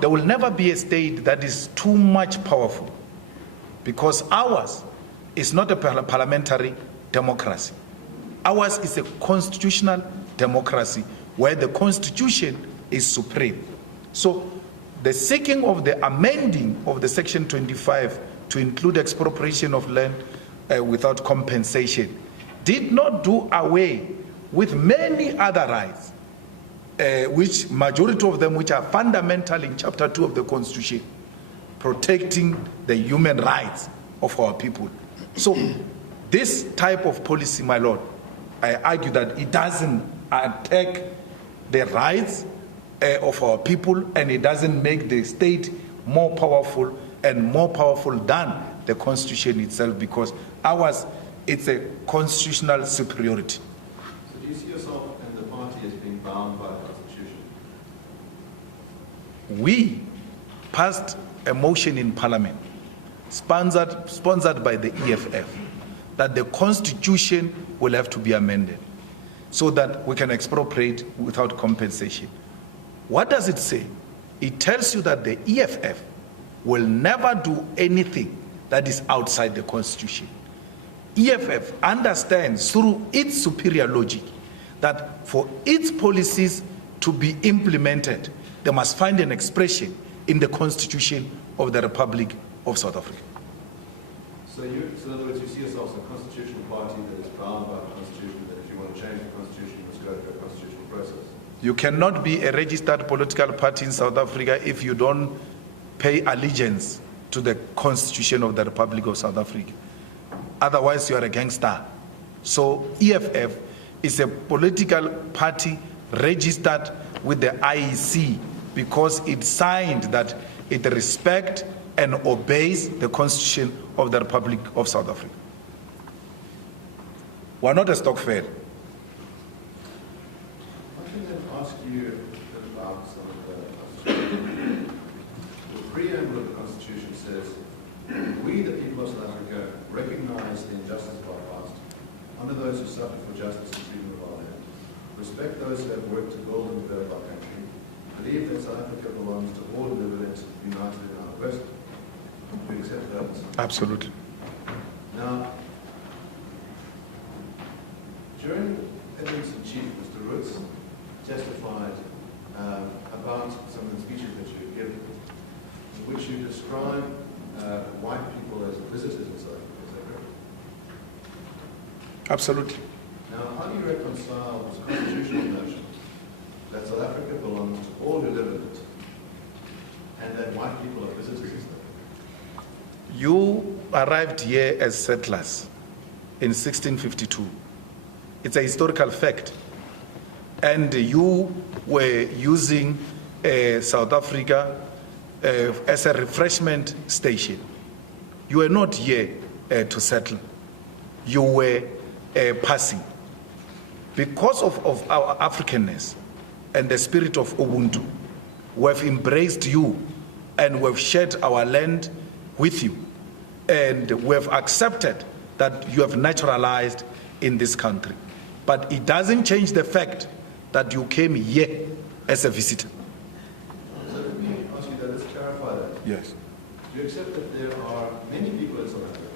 there will never be a state that is too much powerful, because ours is not a parliamentary democracy. Ours is a constitutional democracy where the Constitution is supreme. So the seeking of the amending of the Section 25 to include expropriation of land without compensation did not do away with many other rights, which majority of them which are fundamental in Chapter 2 of the Constitution, protecting the human rights of our people. So this type of policy, my lord, I argue that it doesn't attack the rights of our people, and it doesn't make the state more powerful and more powerful than the Constitution itself, because ours, it's a constitutional superiority. So do you see yourself and the party as being bound by the Constitution? We passed a motion in Parliament, sponsored by the EFF, that the Constitution will have to be amended so that we can expropriate without compensation. What does it say? It tells you that the EFF will never do anything that is outside the Constitution. EFF understands through its superior logic that for its policies to be implemented, they must find an expression in the Constitution of the Republic of South Africa. So in other words, you see yourself as a constitutional party that is bound by the Constitution, that if you want to change the Constitution, you must go through a constitutional process. You cannot be a registered political party in South Africa if you don't pay allegiance to the Constitution of the Republic of South Africa. Otherwise, you are a gangster. So EFF is a political party registered with the IEC because it signed that it respects and obeys the Constitution of the Republic of South Africa. We are not a stock fair. I can then ask you about some of the Constitution. The preamble of the Constitution says, "We, the people of South Africa, recognize the injustice of our past, honor those who suffer for justice and freedom of our land, respect those who have worked to build and develop our country, believe that South Africa belongs to all who live in it, united in our person." Do you accept that? Absolutely. Now, during Editor-in-Chief, Mr. Roots testified about some of the speeches that you've given, in which you describe white people as visitors in South Africa. Is that correct? Absolutely. Now, how do you reconcile this constitutional notion that South Africa belongs to all who live in it, and that white people are visitors in South Africa? You arrived here as settlers in 1652. It's a historical fact. And you were using South Africa as a refreshment station. You were not here to settle. You were passing. Because of our Africanness and the spirit of Ubuntu, we have embraced you and we have shared our land with you. And we have accepted that you have naturalized in this country. But it doesn't change the fact that you came here as a visitor. So let me ask you that, let's clarify that. Yes. Do you accept that there are many people in South Africa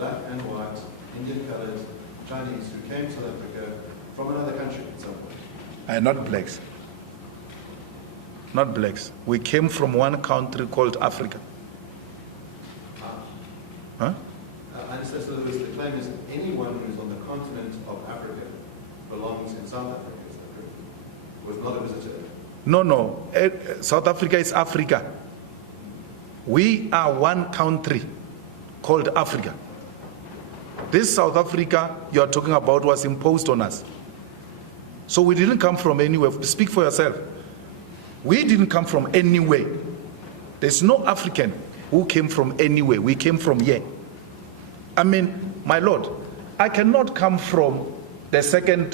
black and white, Indian colored, Chinese who came to South Africa from another country at some point. Not blacks. Not blacks. We came from one country called Africa. Huh? I understand. So the claim is anyone who is on the continent of Africa belongs in South Africa. Is that correct? Was not a visitor. No. South Africa is Africa. We are one country called Africa. This South Africa you are talking about was imposed on us. So we didn't come from anywhere. Speak for yourself. We didn't come from anywhere. There's no African who came from anywhere. We came from here. I mean, my Lord, I cannot come from the second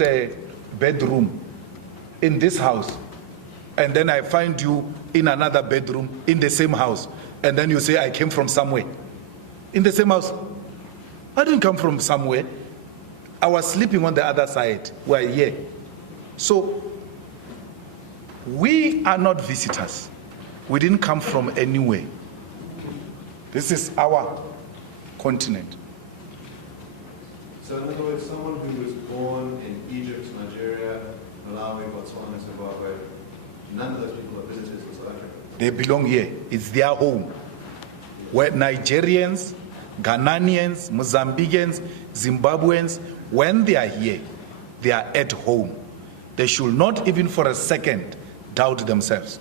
bedroom in this house, and then I find you in another bedroom in the same house, and then you say I came from somewhere. In the same house. I didn't come from somewhere. I was sleeping on the other side. We're here. So, we are not visitors. We didn't come from anywhere. This is our continent. So in other words, someone who was born in Egypt, Nigeria, Malawi, Botswana, Zimbabwe, none of those people are visitors in South Africa. They belong here. It's their home. Where Nigerians, Ghanaians, Mozambicans, Zimbabweans, when they are here, they are at home. They should not even for a second doubt themselves.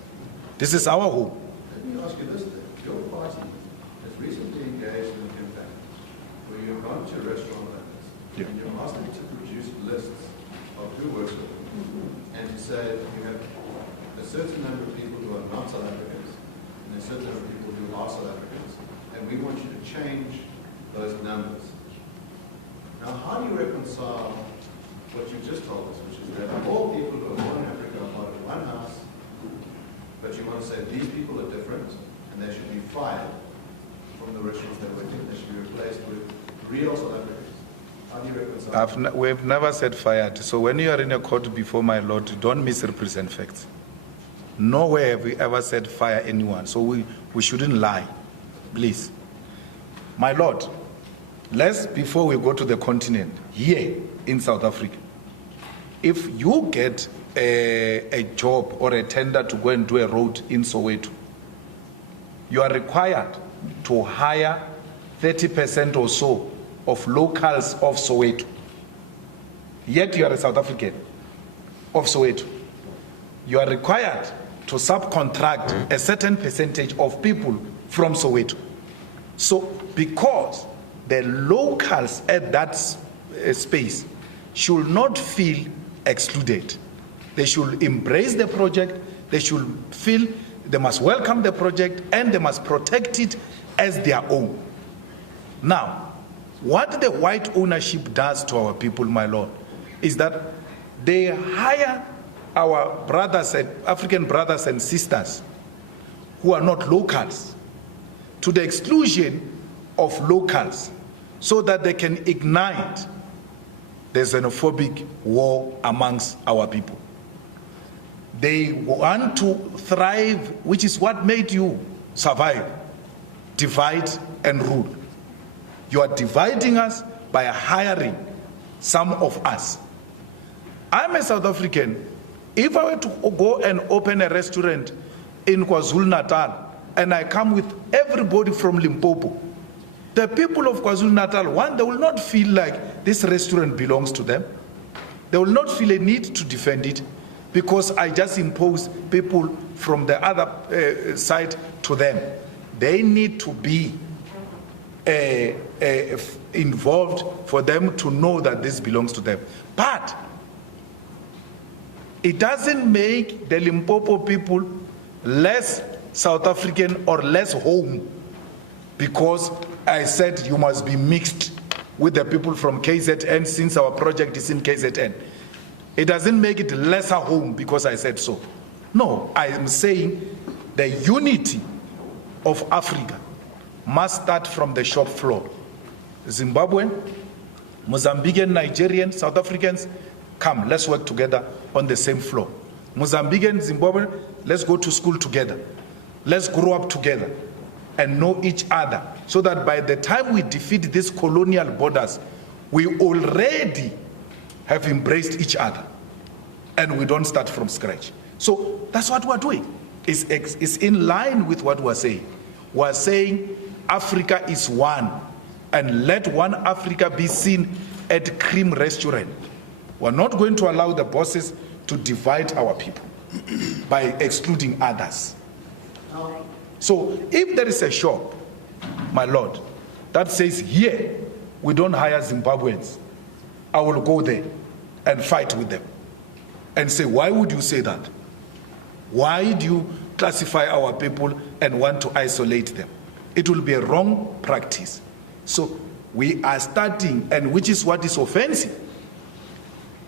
This is our home. Let me ask you this then. Your party has recently engaged in a campaign where you've gone to a restaurant like this and you've asked them to produce lists of who works with them and to say you have a certain number of people who are not South Africans and a certain number of people who are South Africans, and we want you to change those numbers. Now, how do you reconcile what you just told us, which is that all people who are born in Africa are part of one house, but you want to say these people are different and they should be fired from the rituals that were given, they should be replaced with real South Africans? How do you reconcile? We've never said fired. So when you are in a court before my Lord, don't misrepresent facts. Nowhere have we ever said fire anyone. So we shouldn't lie. Please. My Lord, before we go to the continent, here in South Africa, if you get a job or a tender to go and do a road in Soweto, you are required to hire 30% or so of locals of Soweto. Yet you are a South African of Soweto. You are required to subcontract a certain percentage of people from Soweto. So because the locals at that space should not feel excluded, they should embrace the project, they should feel they must welcome the project and they must protect it as their own. Now, what the white ownership does to our people, my Lord, is that they hire our brothers and African brothers and sisters who are not locals to the exclusion of locals so that they can ignite the xenophobic war amongst our people. They want to thrive, which is what made you survive, divide and rule. You are dividing us by hiring some of us. I'm a South African. If I were to go and open a restaurant in KwaZulu-Natal and I come with everybody from Limpopo, the people of KwaZulu-Natal, one, they will not feel like this restaurant belongs to them. They will not feel a need to defend it because I just impose people from the other side to them. They need to be involved for them to know that this belongs to them. But it doesn't make the Limpopo people less South African or less home because I said you must be mixed with the people from KZN since our project is in KZN. It doesn't make it lesser home because I said so. No, I am saying the unity of Africa must start from the shop floor. Zimbabwean, Mozambican, Nigerian, South Africans, come, let's work together on the same floor. Mozambican, Zimbabwean, let's go to school together. Let's grow up together and know each other so that by the time we defeat these colonial borders, we already have embraced each other and we don't start from scratch. So that's what we're doing. It's in line with what we're saying. We're saying Africa is one, and let one Africa be seen at Cream Restaurant. We're not going to allow the bosses to divide our people by excluding others. So if there is a shop, my lord, that says here we don't hire Zimbabweans, I will go there and fight with them and say, why would you say that? Why do you classify our people and want to isolate them? It will be a wrong practice. So we are starting, and which is what is offensive.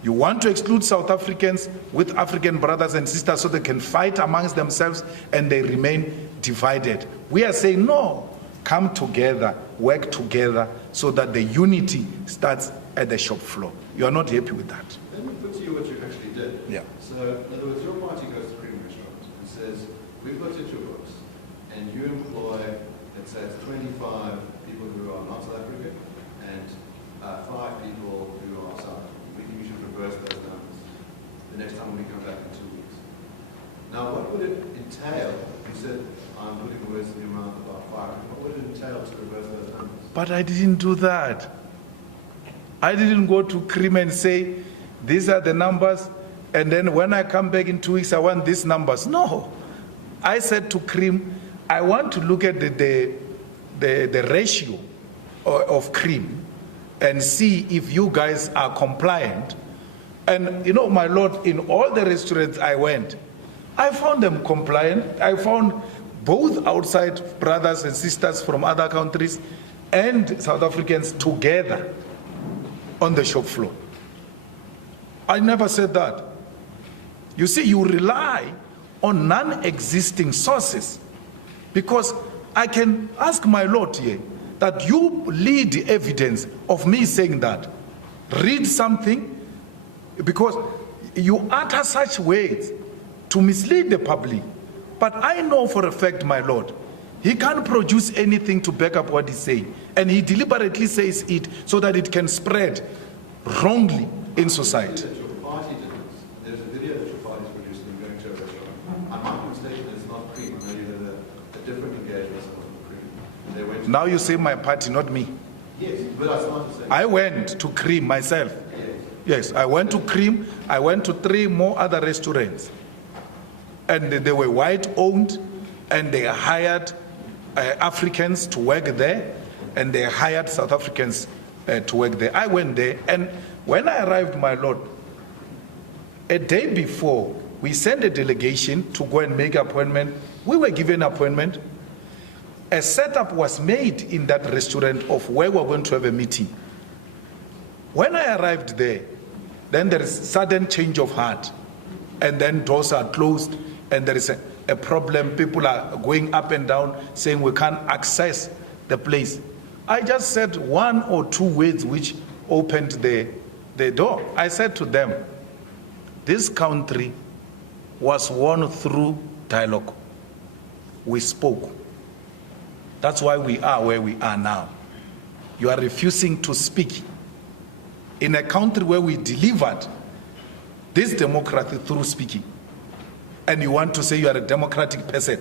You want to exclude South Africans with African brothers and sisters so they can fight amongst themselves and they remain divided. We are saying no, come together, work together so that the unity starts at the shop floor. You are not happy with that. Let me put to you what you actually did. Yeah. So, in other words, your party goes to Cream Restaurant and says, we've looked at your books, and you employ, let's say it's 25 people who are not South African, and 5 people who are South African. We think you should reverse those numbers the next time we come back in 2 weeks. Now, what would it entail? You said, I'm putting words in your mouth about 5. What would it entail to reverse those numbers? But I didn't do that. I didn't go to Cream and say, these are the numbers, and then when I come back in 2 weeks, I want these numbers. No. I said to Cream, I want to look at the ratio of Cream and see if you guys are compliant. And you know, my lord, in all the restaurants I went, I found them compliant. I found both outside brothers and sisters from other countries and South Africans together on the shop floor. I never said that. You see, you rely on non-existing sources, because I can ask my lord here that you lead evidence of me saying that. Read something, because you utter such words to mislead the public. But I know for a fact, my lord, he can't produce anything to back up what he's saying. And he deliberately says it so that it can spread wrongly in society. That your party did this. There's a video that your party's produced in going to a restaurant. I'm not mistaken, it's not Cream. I know you had a different engagement with Cream. They went to Now you say my party, not me. Yes, but that's not the same. I went to Cream myself. Yes. Yes, I went to Cream. I went to 3 more other restaurants. And they were white-owned, and they hired Africans to work there, and they hired South Africans to work there. I went there, and when I arrived, my lord, a day before, we sent a delegation to go and make an appointment. We were given an appointment. A setup was made in that restaurant of where we were going to have a meeting. When I arrived there, then there is sudden change of heart, and then doors are closed, and there is a problem. People are going up and down saying we can't access the place. I just said 1 or 2 words which opened the door. I said to them, this country was won through dialogue. We spoke. That's why we are where we are now. You are refusing to speak. In a country where we delivered this democracy through speaking, and you want to say you are a democratic person.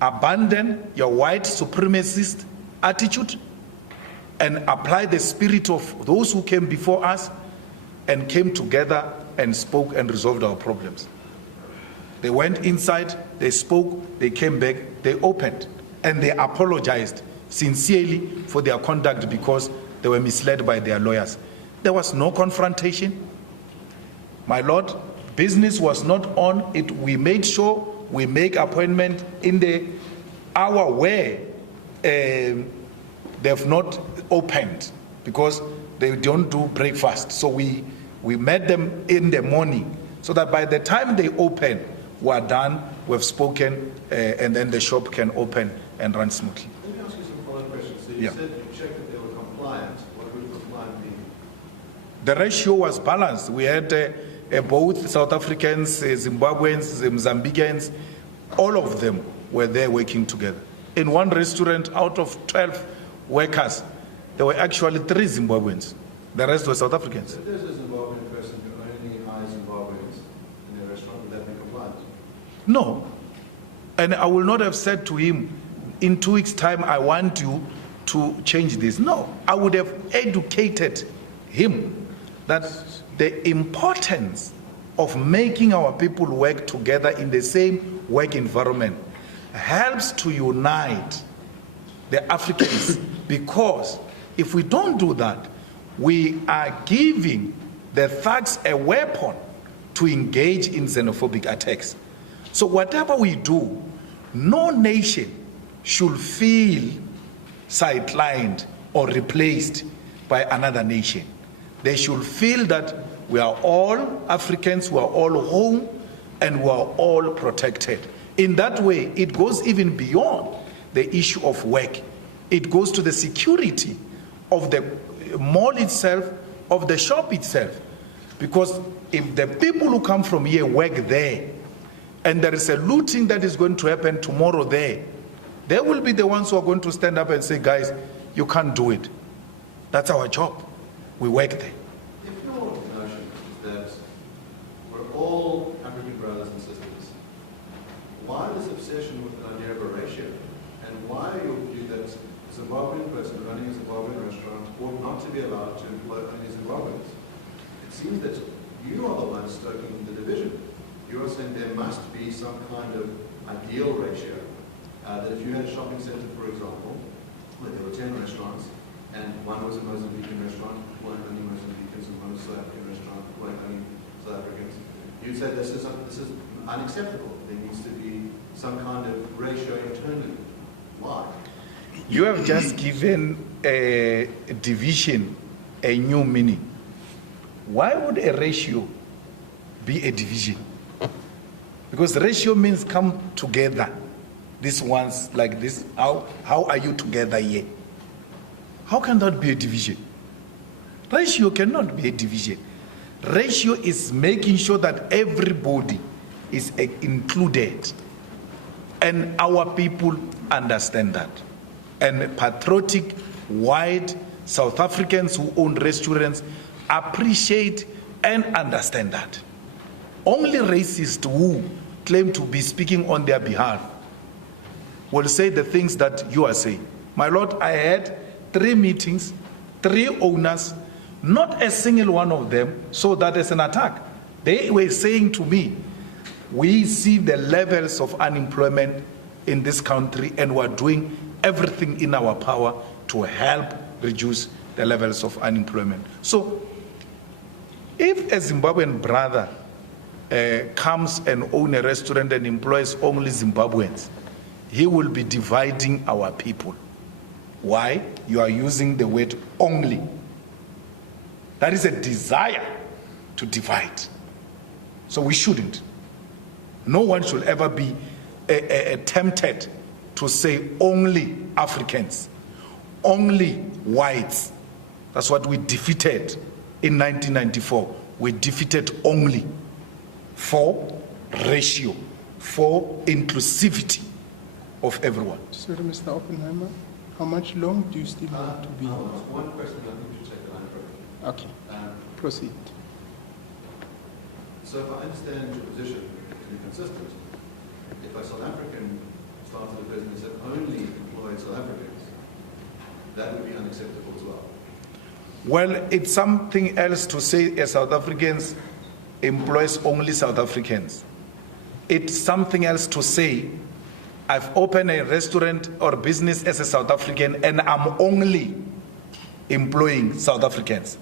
Abandon your white supremacist attitude and apply the spirit of those who came before us and came together and spoke and resolved our problems. They went inside, they spoke, they came back, they opened, and they apologized sincerely for their conduct because they were misled by their lawyers. There was no confrontation. My lord, business was not on it. We made sure we make appointment in the hour where they have not opened because they don't do breakfast. So we met them in the morning so that by the time they open, we're done, we've spoken, and then the shop can open and run smoothly. Let me ask you some follow-up questions. So you said you checked that they were compliant. What would compliant mean? The ratio was balanced. We had both South Africans, Zimbabweans, Mozambicans, all of them were there working together. In one restaurant, out of 12 workers, there were actually 3 Zimbabweans. The rest were South Africans. If there's a Zimbabwean person who only hires Zimbabweans in their restaurant, would that be compliant? No. And I will not have said to him, in 2 weeks' time, I want you to change this. No. I would have educated him that the importance of making our people work together in the same work environment helps to unite the Africans, because if we don't do that, we are giving the thugs a weapon to engage in xenophobic attacks. So whatever we do, no nation should feel sidelined or replaced by another nation. They should feel that we are all Africans, we are all home, and we are all protected. In that way, it goes even beyond the issue of work. It goes to the security of the mall itself, of the shop itself. Because if the people who come from here work there, and there is a looting that is going to happen tomorrow there, they will be the ones who are going to stand up and say, guys, you can't do it. That's our job. We work there. If your notion is that we're all African brothers and sisters, why this obsession with the idea of a ratio? And why your view that a Zimbabwean person running a Zimbabwean restaurant ought not to be allowed to employ only Zimbabweans? It seems that you are the ones stoking the division. You are saying there must be some kind of ideal ratio. That if you had a shopping center, for example, where there were 10 restaurants, and one was a Mozambican restaurant, one only Mozambicans, and one was a South African restaurant, one only South Africans, you'd say this is unacceptable. There needs to be some kind of ratio internally. Why? You have just given a division a new meaning. Why would a ratio be a division? Because ratio means come together. This one's like this. How are you together here? How can that be a division? Ratio cannot be a division. Ratio is making sure that everybody is included. And our people understand that. And patriotic, white South Africans who own restaurants appreciate and understand that. Only racists who claim to be speaking on their behalf will say the things that you are saying. My Lord, I had 3 meetings, 3 owners, not a single one of them saw that as an attack. They were saying to me, we see the levels of unemployment in this country and we're doing everything in our power to help reduce the levels of unemployment. So if a Zimbabwean brother comes and owns a restaurant and employs only Zimbabweans, he will be dividing our people. Why? You are using the word only. That is a desire to divide. So we shouldn't. No one should ever be tempted to say only Africans, only whites. That's what we defeated in 1994. We defeated only for ratio, for inclusivity of everyone. Sorry, Mr. Oppenheimer, how much long do you still want to be? One question I think we should take the line for. Okay, proceed. So if I understand your position to be consistent, if a South African started a business that only employed South Africans, that would be unacceptable as well. Well, it's something else to say a South African employs only South Africans. It's something else to say I've opened a restaurant or business as a South African and I'm only employing South Africans.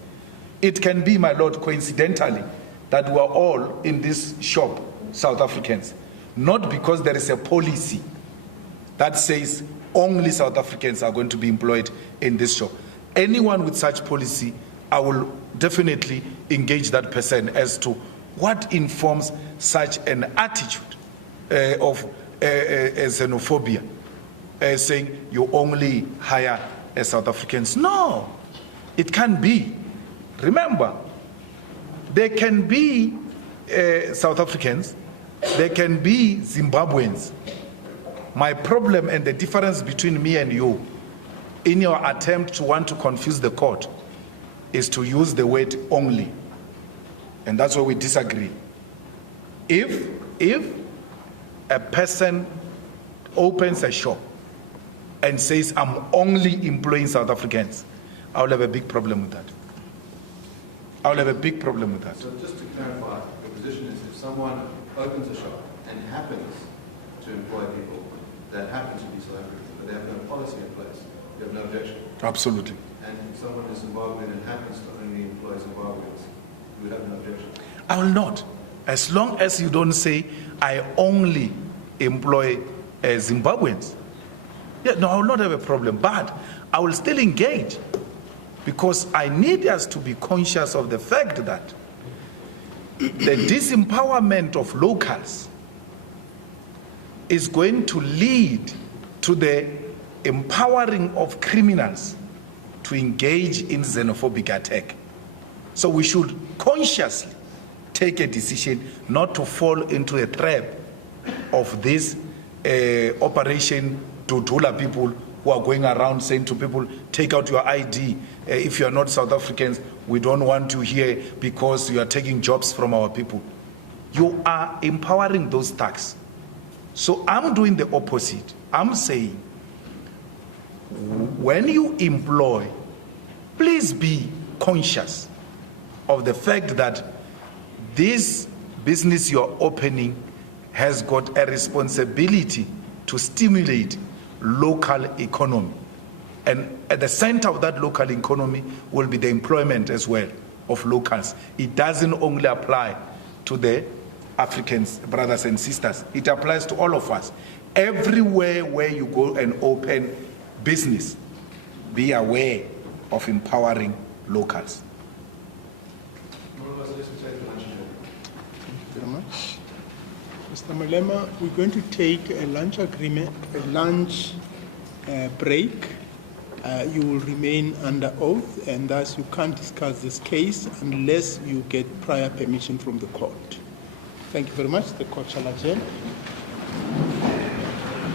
It can be, my Lord, coincidentally, that we're all in this shop South Africans, not because there is a policy that says only South Africans are going to be employed in this shop. Anyone with such policy, I will definitely engage that person as to what informs such an attitude of xenophobia, saying you only hire South Africans. No, it can't be. Remember, there can be South Africans, there can be Zimbabweans, My problem and the difference between me and you, in your attempt to want to confuse the court, is to use the word only. And that's where we disagree. If a person opens a shop and says, I'm only employing South Africans, I will have a big problem with that. I will have a big problem with that. So just to clarify, the position is if someone opens a shop and happens to employ people that happen to be South African, but they have no policy in place, you have no objection? Absolutely. And if someone is Zimbabwean and happens to only employ Zimbabweans, you would have no objection? I will not. As long as you don't say, I only employ Zimbabweans. Yeah, no, I will not have a problem. But I will still engage, because I need us to be conscious of the fact that the disempowerment of locals is going to lead to the empowering of criminals to engage in xenophobic attack. So we should consciously take a decision not to fall into a trap of this operation Dudula people who are going around saying to people, take out your ID. If you are not South Africans, we don't want you here because you are taking jobs from our people. You are empowering those thugs. So I'm doing the opposite. I'm saying, when you employ, please be conscious of the fact that this business you're opening has got a responsibility to stimulate local economy. And at the center of that local economy will be the employment as well of locals. It doesn't only apply to the Africans, brothers and sisters. It applies to all of us. Everywhere where you go and open business, be aware of empowering locals. Thank you very much. Mr. Malema, we're going to take a lunch break. You will remain under oath, and thus you can't discuss this case unless you get prior permission from the court. Thank you very much. The court shall adjourn.